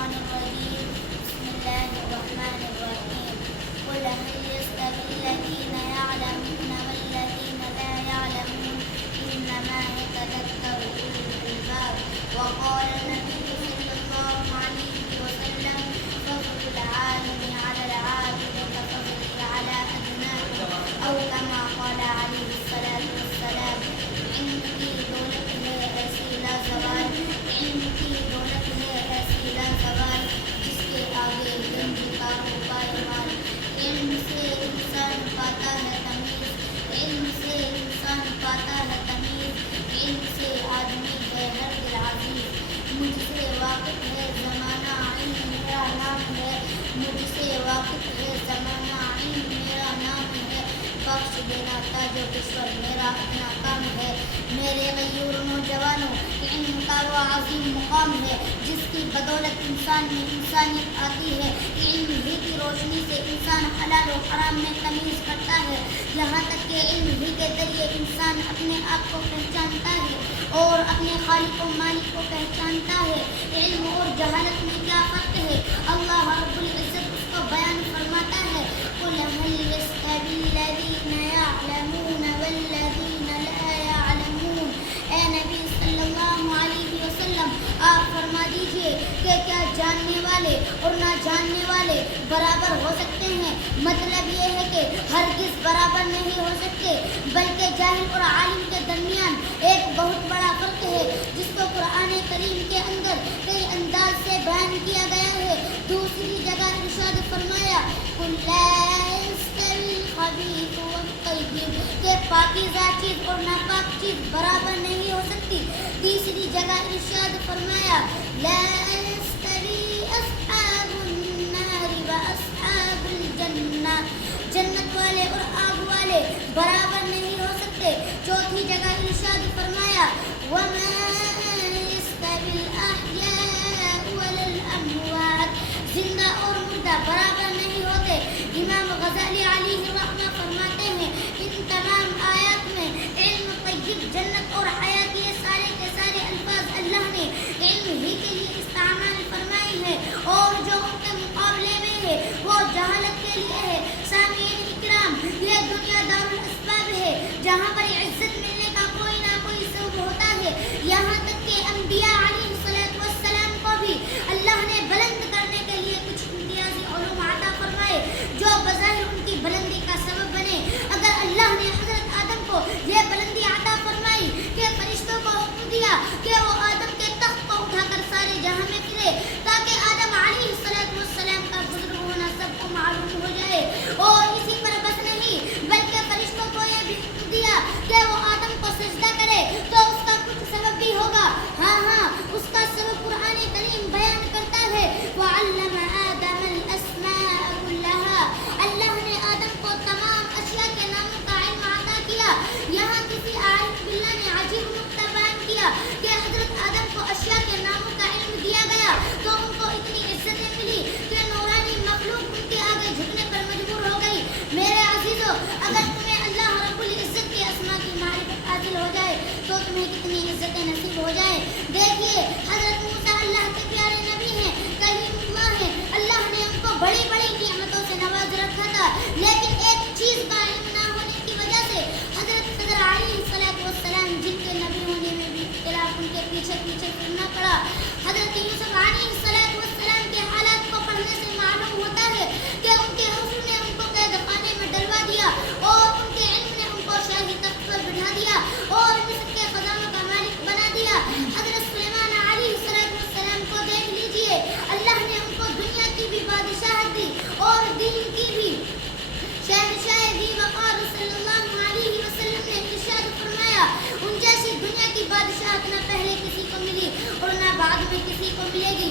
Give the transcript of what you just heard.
الشيطان الرجيم بسم الله الرحمن الرحيم قل هل يستوي الذين يعلمون والذين لا يعلمون إنما يتذكر أولو الألباب وقال النبي صلى الله عليه وسلم فضل العالم على العابد كفضله على أدناكم أو كما قال عليه الصلاة والسلام علم کی دولت ہے ایسی لازوال علم کی دولت ہے ایسی لازوال جس کے آگے علم کا ہو پائمال علم سے انسان پاتا ہے تمیز علم سے انسان پاتا ہے تمیز علم سے آدمی ہے ہر دل عزیز مجھ سے واقف ہے زمانہ علم میرا نام ہے مجھ سے واقف ہے زمانہ علم میرا نام ہے بخش دینا تاج و کشور میرا اپنا کام ہے میرے غیور نوجوانوں علم کا وہ عظیم مقام ہے جس کی بدولت انسان میں انسانیت آتی ہے علم ہی کی روشنی سے انسان حلال و حرام میں تمیز کرتا ہے یہاں تک کہ علم ہی کے ذریعے انسان اپنے آپ کو پہچانتا ہے اور اپنے خالق و مالک کو پہچانتا ہے علم اور جہالت میں کیا فرق ہے اللہ رب العزت اس کو بیان فرماتا ہے قل هل يستوي الذين يعلمون والذين لا يعلمون اے نبی صلی اللہ علیہ وسلم آپ فرما دیجئے کہ کیا جاننے والے اور نہ جاننے والے برابر ہو سکتے ہیں مطلب یہ ہے کہ ہرگز برابر نہیں ہو سکتے بلکہ جاہل اور عالم کے درمیان ایک بہت بڑا فرق ہے جس کو قرآن کریم کے اندر کئی انداز سے بیان کیا گیا ہے دوسری جگہ ارشاد فرمایا قل لا يستوي الخبيث والطيب کہ پاکیزہ چیز اور ناپاک چیز برابر نہیں ہو سکتی تیسری جگہ ارشاد فرمایا لا يستوي اصحاب النار واصحاب الجنہ جنت والے اور آگ والے برابر نہیں ہو سکتے چوتھی جگہ ارشاد فرمایا وما يستوي الاحياء ولا الاموات زندہ اور مردہ برابر نہیں ہوتے امام غزالی علیہ الرحمہ فرماتے ہیں ان تمام آیات میں علم طیب جنت اور حیات یہ سارے کے سارے الفاظ اللہ نے علم ہی کے لیے استعمال فرمائے ہیں اور جو ان کے مقابلے میں ہے وہ جہالت کے لیے ہے سامعین اکرام یہ دنیا دار الاسباب ہے جہاں پر عزت ملنے کا کوئی نہ کوئی سبب ہوتا ہے یہاں تک کہ انبیاء علیہ السلام کو بھی اللہ نے بلند کرنے کے لیے کچھ امتیازی علوم عطا فرمائے جو بظاہر ان کی بلندی کا سبب بنے اگر اللہ نے حضرت آدم کو یہ بلندی عطا فرمائی کہ فرشتوں کو حکم دیا کہ وہ آدم کے تخت کو اٹھا کر سارے جہاں میں پھرے تاکہ آدم علیہ السلام کا بزرگ ہونا سب کو معلوم ہو جائے اور اسی پر بس نہیں بلکہ فرشتوں کو یہ بھی حکم دیا کہ وہ آدم کو سجدہ کرے تو اس کا کچھ سبب بھی ہوگا ہاں اس کا سبب قرآن کریم بیان کرتا ہے وعلم آدم الاسماء كلها اللہ نے آدم کو تمام اشیاء کے ناموں کا علم عطا کیا یہاں کسی عارف باللہ نے عجیب نکتہ بیان کیا کہ حضرت آدم کو اشیاء کے ناموں کا علم دیا گیا تو ان کو اتنی عزتیں ملی کہ نورانی مخلوق ان کے آگے جھکنے پر مجبور ہو گئی میرے عزیزو اگر تمہیں اللہ رب العزت کے اسماء کی معرفت حاصل ہو جائے تو تمہیں کتنی عزتیں نصیب ہو جائیں دیکھیے حضرت موسیٰ اللہ کے پیارے نبی ہیں کلیم اللہ ہیں اللہ نے ان کو بڑی بڑی نعمتوں سے نواز رکھا تھا لیکن ایک چیز کا علم نہ ہونے کی وجہ سے حضرت خضر علیہ السلام جن کے نبی ہونے میں بھی اختلاف ان کے پیچھے پھرنا پڑا حضرت یوسف علیہ السلام کے حالات کو پڑھنے سے معلوم ہوتا ہے کہ ان کے حضور نے ان کو قید خانے میں ڈلوا دیا اور ان کے علم نے ان کو شاہی تخت پر بٹھا دیا اور مصر کے خزانوں کا مالک بنا دیا حضرت سلیمان علیہ السلام کو دیکھ لیجئے اللہ نے ان کو دنیا کی بھی بادشاہت دی اور دین کی بھی شہنشاہ ذی وقار صلی اللہ علیہ وسلم نے ارشاد فرمایا ان جیسی دنیا کی بادشاہت نہ پہلے کسی کو ملی اور نہ بعد میں کسی کو ملے گی